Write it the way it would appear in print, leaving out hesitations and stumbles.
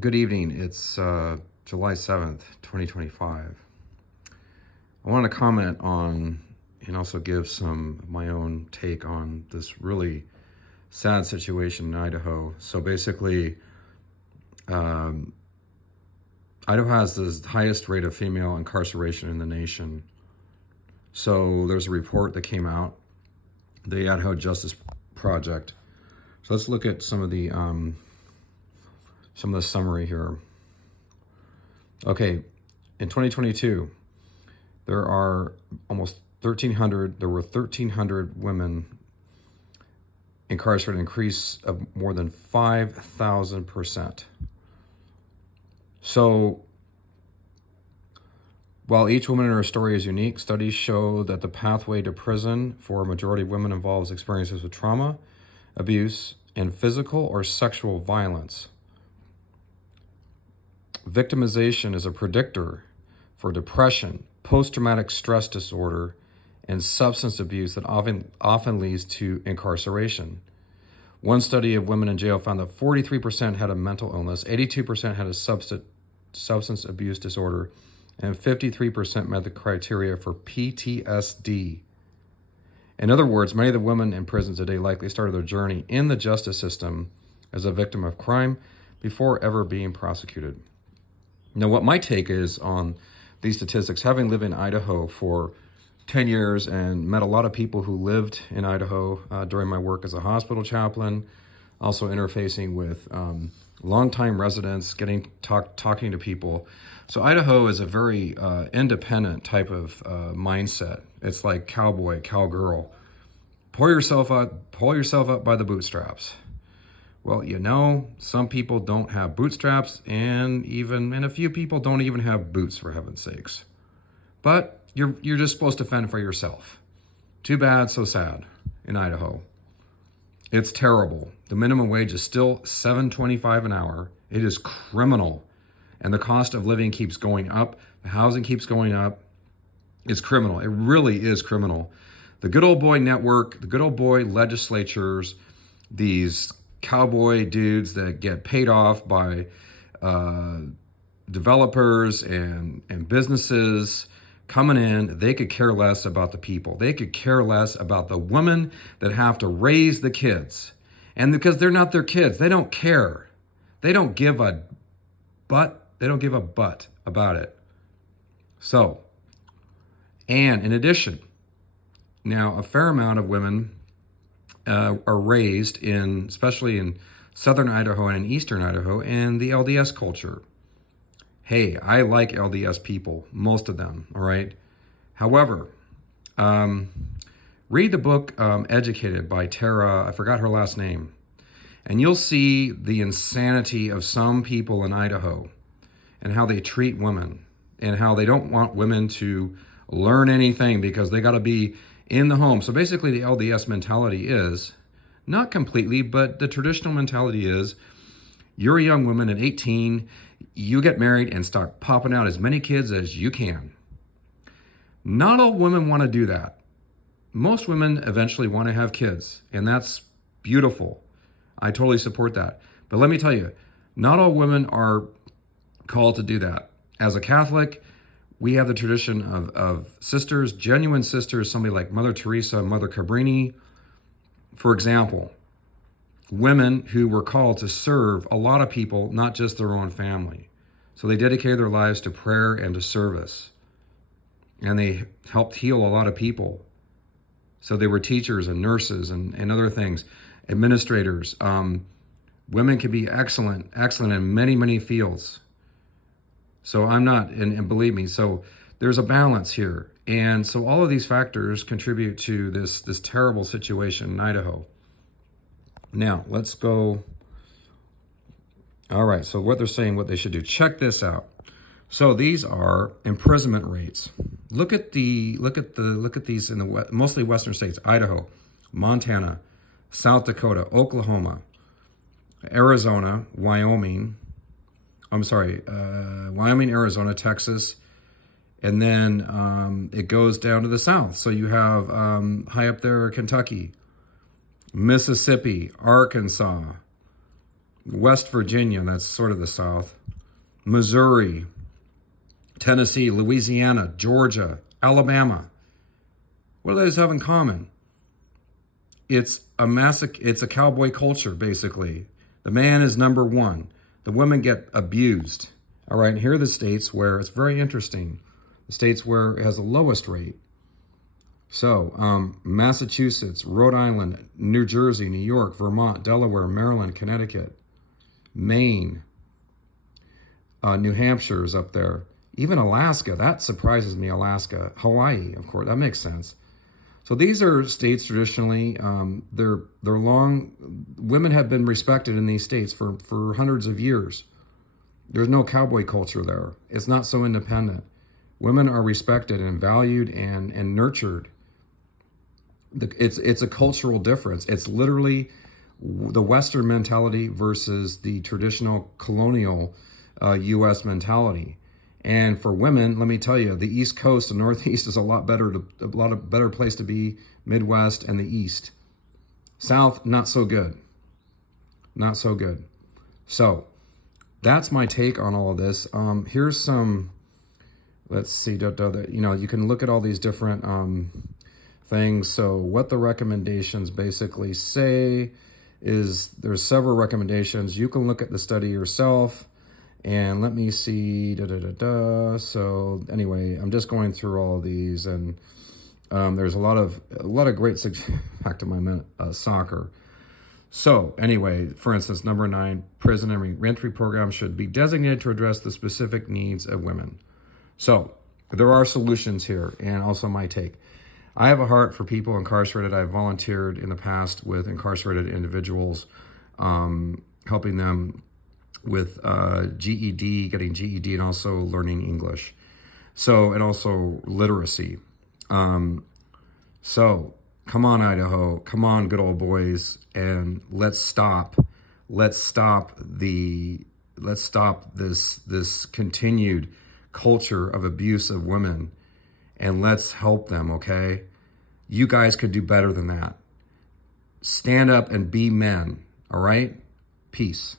Good evening. It's July 7th, 2025. I want to comment on and also give some of my own take on this really sad situation in Idaho. So basically, Idaho has the highest rate of female incarceration in the nation. So there's a report that came out, the Idaho Justice Project. So let's look at some of the summary here. Okay, in 2022, there were 1,300 women incarcerated, an increase of more than 5,000%. So, while each woman in her story is unique, studies show that the pathway to prison for a majority of women involves experiences with trauma, abuse, and physical or sexual violence. Victimization is a predictor for depression, post-traumatic stress disorder, and substance abuse that often leads to incarceration. One study of women in jail found that 43% had a mental illness, 82% had a substance abuse disorder, and 53% met the criteria for PTSD. In other words, many of the women in prison today likely started their journey in the justice system as a victim of crime before ever being prosecuted. Now, what my take is on these statistics, having lived in Idaho for 10 years and met a lot of people who lived in Idaho during my work as a hospital chaplain, also interfacing with longtime residents, talking to people. So Idaho is a very independent type of mindset. It's like cowboy, cowgirl. Pull yourself up by the bootstraps. Well, some people don't have bootstraps, and a few people don't even have boots, for heaven's sakes. But you're just supposed to fend for yourself. Too bad, so sad in Idaho. It's terrible. The minimum wage is still $7.25 an hour. It is criminal. And the cost of living keeps going up. The housing keeps going up. It's criminal. It really is criminal. The good old boy network, the good old boy legislatures, these cowboy dudes that get paid off by developers and businesses coming in, they could care less about the people. They could care less about the women that have to raise the kids. And because they're not their kids, they don't care. They don't give a butt about it. So, and in addition, now a fair amount of women are raised especially in southern Idaho and in eastern Idaho, in the LDS culture. Hey, I like LDS people, most of them, all right? However, read the book Educated by Tara, I forgot her last name, and you'll see the insanity of some people in Idaho and how they treat women and how they don't want women to learn anything because they got to be in the home. So basically the LDS mentality is, not completely, but the traditional mentality is, you're a young woman at 18, you get married and start popping out as many kids as you can. Not all women want to do that. Most women eventually want to have kids, and that's beautiful. I totally support that. But let me tell you, not all women are called to do that. As a Catholic, we have the tradition of sisters, genuine sisters, somebody like Mother Teresa, Mother Cabrini, for example, women who were called to serve a lot of people, not just their own family. So they dedicated their lives to prayer and to service. And they helped heal a lot of people. So they were teachers and nurses and other things, administrators. Women can be excellent in many, many fields. So I'm not, and believe me, so there's a balance here. And so all of these factors contribute to this terrible situation in Idaho. Now, let's go. All right, so what they're saying, what they should do. Check this out. So these are imprisonment rates. Look at these in the mostly western states: Idaho, Montana, South Dakota, Oklahoma, Arizona, Wyoming, Arizona, Texas, and then it goes down to the south. So you have high up there, Kentucky, Mississippi, Arkansas, West Virginia, that's sort of the South, Missouri, Tennessee, Louisiana, Georgia, Alabama. What do those have in common? It's a cowboy culture, basically. The man is number one. The women get abused. All right, and here are the states where it's very interesting. The states where it has the lowest rate. So, Massachusetts, Rhode Island, New Jersey, New York, Vermont, Delaware, Maryland, Connecticut, Maine, New Hampshire is up there. Even Alaska, that surprises me, Alaska. Hawaii, of course, that makes sense. So these are states traditionally, they're long, women have been respected in these states for hundreds of years. There's no cowboy culture there. It's not so independent. Women are respected and valued and nurtured. It's a cultural difference. It's literally the Western mentality versus the traditional colonial U.S. mentality. And for women, let me tell you, the East Coast and Northeast is a lot better place to be. Midwest and the East. South, not so good. Not so good. So that's my take on all of this. Here's some. Let's see. You can look at all these different things. So what the recommendations basically say is there's several recommendations. You can look at the study yourself. And let me see, So anyway, I'm just going through all of these, and there's a lot of great back to my soccer. So anyway, for instance, number 9, prison and reentry programs should be designated to address the specific needs of women. So there are solutions here, and also my take. I have a heart for people incarcerated. I've volunteered in the past with incarcerated individuals, helping them with GED, getting GED, and also learning English. So, and also literacy. So, come on, Idaho. Come on, good old boys. And let's stop this continued culture of abuse of women. And let's help them, okay? You guys could do better than that. Stand up and be men, all right? Peace.